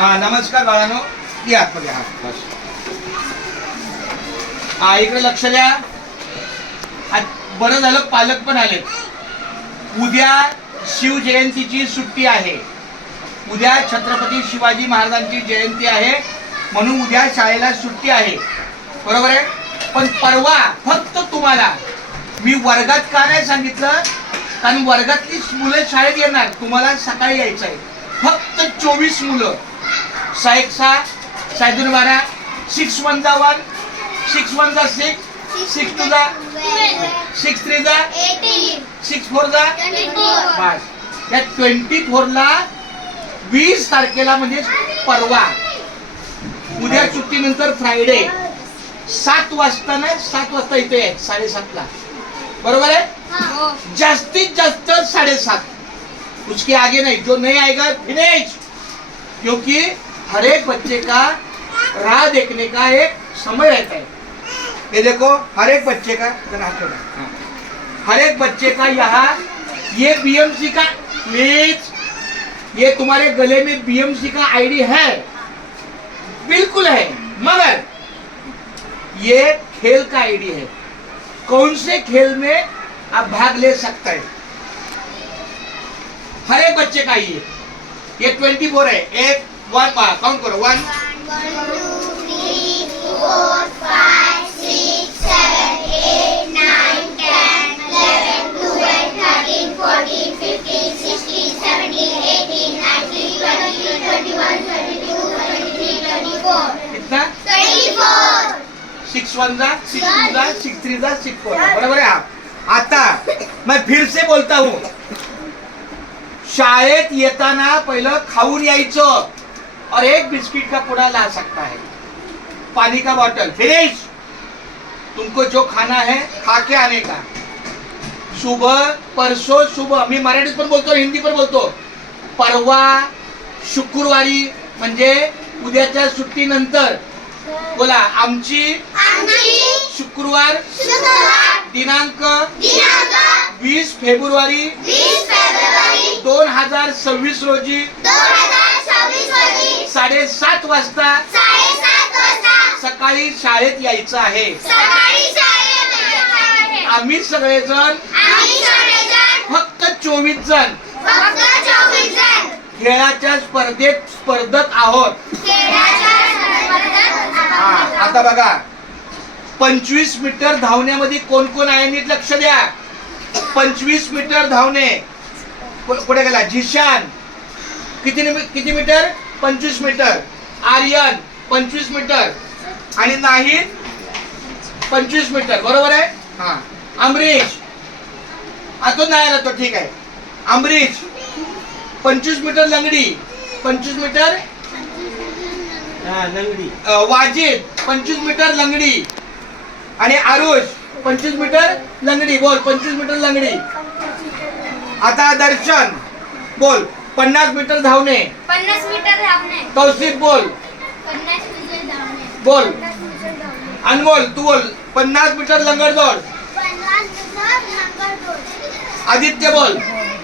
नमस्कार बाळांनो, या आतमध्ये. बस. इकडे लक्ष द्या. आज बरं झालं पालक पण आले. उद्या शिवजयंतीची सुट्टी आहे. उद्या छत्रपती शिवाजी महाराजांची जयंती आहे, म्हणून उद्या शाळेला सुट्टी आहे. बरोबर आहे. पण परवा फक्त तुम्हाला मी वर्गात का नाही सांगितलं, कारण वर्गातली मुलं शाळेत येणार, तुम्हाला सकाळी यायचं आहे. फक्त 24 मुलं. 6 6 6 12 6 1 1 6 1 6 6 2 6 3 18 6 4 24. बस. या 24 ला 20 तारखेला म्हणजे परवा, उद्या सुट्टीनंतर फ्रायडे 7 वाजता नाही, 7 वाजता इथे आहे. 7:30 ला. बरोबर है. जास्तीत जास्त 7:30. उसके आगे नहीं. जो नहीं आएगा फिनिश. क्योंकि हर एक बच्चे का राह देखने का एक समय रहता है. ये देखो, हर एक बच्चे का, हर एक बच्चे का यहाँ ये बीएमसी का, प्लीज ये तुम्हारे गले में बीएमसी का आईडी है, बिल्कुल है, मगर ये खेल का आईडी है. कौन से खेल में आप भाग ले सकते हैं, हर एक बच्चे का ही है. ये 24 है. 1 1 काउंट करो. 1 2 3 4 5 6 7 8 9 10 11 12 13 14 15 16 17 18 19 20 21 22 23 24. कितना? 24. 6 1 6 2 6 3 6 4. बराबर है. आता मैं फिर से बोलता हूँ, शाळेत येताना पहिलं खाऊन यायचं और एक बिस्किट का पुडा ला सकता है, पानी का बॉटल. फिनिश. तुमको जो खाना है खा के आने का. सुबह परसों सुबह, मी मराठीत पण बोलतो, हिंदी पण बोलतो. परवा शुक्रवारी म्हणजे उद्याच्या सुट्टीनंतर बोला, आमची शुक्रवार दिनांक 20 फेब्रुवारी 2026 रोजी 7:30 वाजता सकाळी शाळेत यायचं आहे. आम्ही सगळेजण फक्त 24 जण खेळाच्या स्पर्धेत आहोत. आता बघा, 25 मीटर धावण्यामध्ये कोण कोण आहे नीट लक्ष द्या. 25 मीटर धावणे कुठे गेला? झिशान. किती मीटर? 25 मीटर. आर्यन 25 मीटर आणि नाही 25 मीटर. बरोबर आहे. अमरीश तो नाही आला, तो ठीक आहे. अमरीश 25 मीटर लंगडी. 25 मीटर लंगडी. वाजिद 25 मीटर लंगडी आणि आरुष 25 मीटर लंगडी. बोल, 25 मीटर लंगडी. आता दर्शन बोल, 50 मीटर धावणे. 50 मीटर धावणे. कौशिक बोल. 50 मीटर धावणे. बोल. अनमोल तू बोल. 50 मीटर लंगडदौड. 50 मीटर लंगडदौड. आदित्य बोल.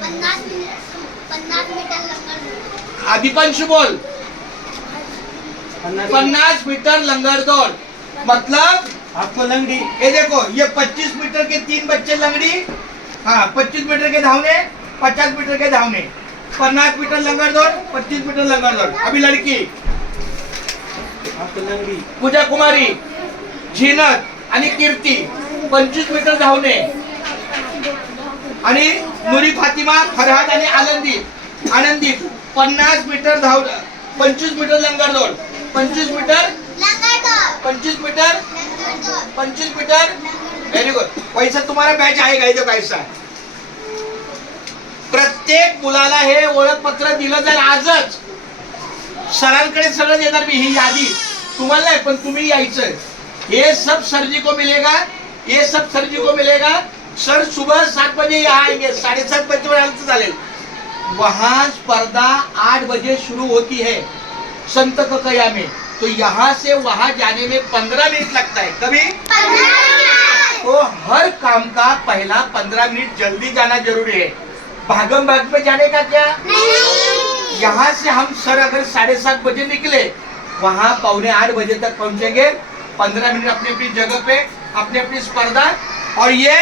50 मीटर लंगडदौड. आदिपांशु बोल. 50 मीटर लंगड़दौड़. मतलब आपको लंगड़ी. ये देखो, ये 25 मीटर के 3 बच्चे लंगड़ी. 25 मीटर के धावने, 50 मीटर के धावने, 50 मीटर लंगड़दौड़, 25 मीटर लंगड़दौड़. अभी लड़की आपको लंगड़ी. पूजा कुमारी, झीनत आणि कीर्ती 25 मीटर धावणे आणि नुरी फातिमा, फरहाद आणि आनंदी 50 मीटर धाव, 25 मीटर लंगड़दौड़, 25 मीटर लंगडदौड. 25 मीटर लंगडदौड. 25 मीटर. Very good. पैसा तुम्हाला बॅच आहे का? इथे पैसा. प्रत्येक मुलाला हे ओळखपत्र दिलं जाईल आजच. सरांकडे सगळं देणार मी, ही यादी तुम्हाला नाही, पण तुम्ही यायचं. ये सब सर जी को मिलेगा, ये सब सर जी को मिलेगा. सर सुबह 7 बजे यहाँ आएंगे. 7:30 बजे आलं तर चालेल. वहां स्पर्धा 8 बजे शुरू होती है संत ककया में. तो यहाँ से वहां जाने में 15 मिनट लगता है. कभी 15 मिनट. तो हर काम का पहला 15 मिनट जल्दी जाना जरूरी है. भागम भाग में जाने का क्या? नहीं. यहाँ से हम सर अगर 7:30 बजे निकले, वहाँ 7:45 बजे तक पहुंचेंगे। 15 मिनट अपनी अपनी जगह पे, अपनी अपनी स्पर्धा। और ये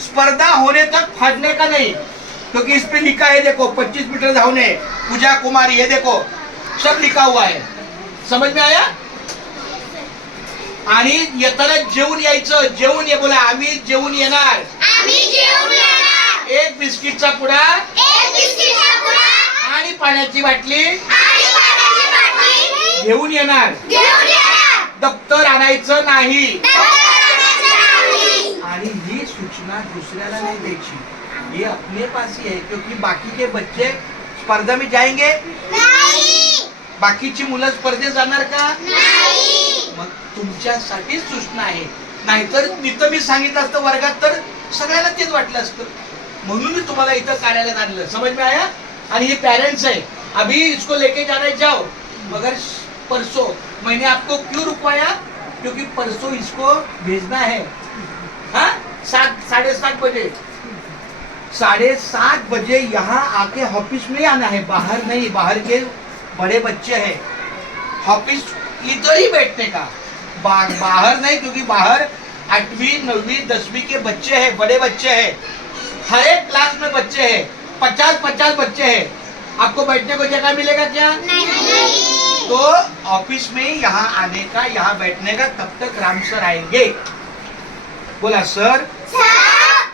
स्पर्धा होने तक फाड़ने का नहीं, क्योंकि इस पे लिखा है, देखो 25 मीटर धावने, पूजा कुमारी, ये देखो सब लिखा हुआ है। समझ में आया? आणि येताना जेवून यायचं, जेवून ये, बोला आम्ही जेवून येणार। आम्ही जेवून येणार। एक बिस्किटचा पुडा एक बिस्किटचा पुडा आणि पाण्याची बाटली आणि पाण्याची बाटली घेऊन येणार। घेऊन येणार। दप्तर आणायचं नाही। दप्तर आणायचं नाही। आणि ही सूचना दूसऱ्याला नहीं द्यायची, ये अपने पास ही है, क्योंकि बाकी के बच्चे स्पर्धा में जाएंगे, नाही। बाकीची मुलं स्पर्धेत जाणार का? नाही। मग तुमच्यासाठीच सूचना आहे, नाहीतर इथं मी सांगितलं असतं वर्गात तर सगळ्यांना तेच वाटलं असतं, म्हणून मी तुम्हाला इथं कार्यालयात आणलं। समझ में आया? आणि ये पेरेंट्स है, अभी इसको लेके जाने जाओ, मगर परसों मैंने आपको क्यों रुकवाया? क्योंकि परसों इसको भेजना है। हाँ, 7:30 बजे, 7:30 बजे यहाँ आके ऑफिस में आना है, बाहर नहीं। बाहर के बड़े बच्चे हैं, ऑफिस इधर ही बैठने का, बाहर नहीं, क्योंकि बाहर 8वीं 9वीं 10वीं के बच्चे हैं, बड़े बच्चे हैं, हर एक क्लास में बच्चे हैं, 50-50 बच्चे हैं। आपको बैठने को जगह मिलेगा क्या? नाही। तो ऑफिस में यहाँ आने का, यहाँ बैठने का, तब तक राम सर आएंगे। बोला सर, सर,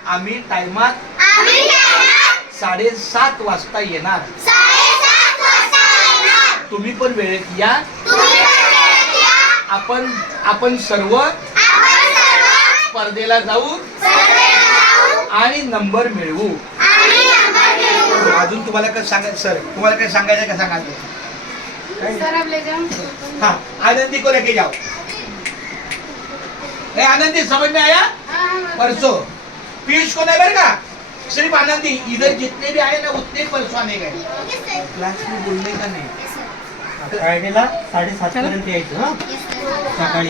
आम्ही टाइमात आम्ही येणार। 7:30 वाजता येणार, 7:30 वाजता येणार। तुम्ही पण वेळेत या। तुम्ही पण वेळेत या। आपण सर्व आपण सर्व स्पर्धेला जाऊ स्पर्धेला जाऊ आणि नंबर मिळवू। आणि नंबर मिळवू। अजून तुम्हाला काय सांगायचं सर? तुम्हाला काय सांगायचं का सांगायचं? सर आप ले जाओ। हाँ, आनंदी को लेके जाओ। नहीं आनंदी, समझ में आया? परसों पीयूष को नहीं बेरगा, सिर्फ आनंदी। इधर जितने भी आए ना उतने परसों आने गए, Yes, sir. क्लास में बोलने का नहीं। Yes, sir. फ्रायडेला 7:30 पर्यंत यायचं, हं? Yes, sir. सकाळी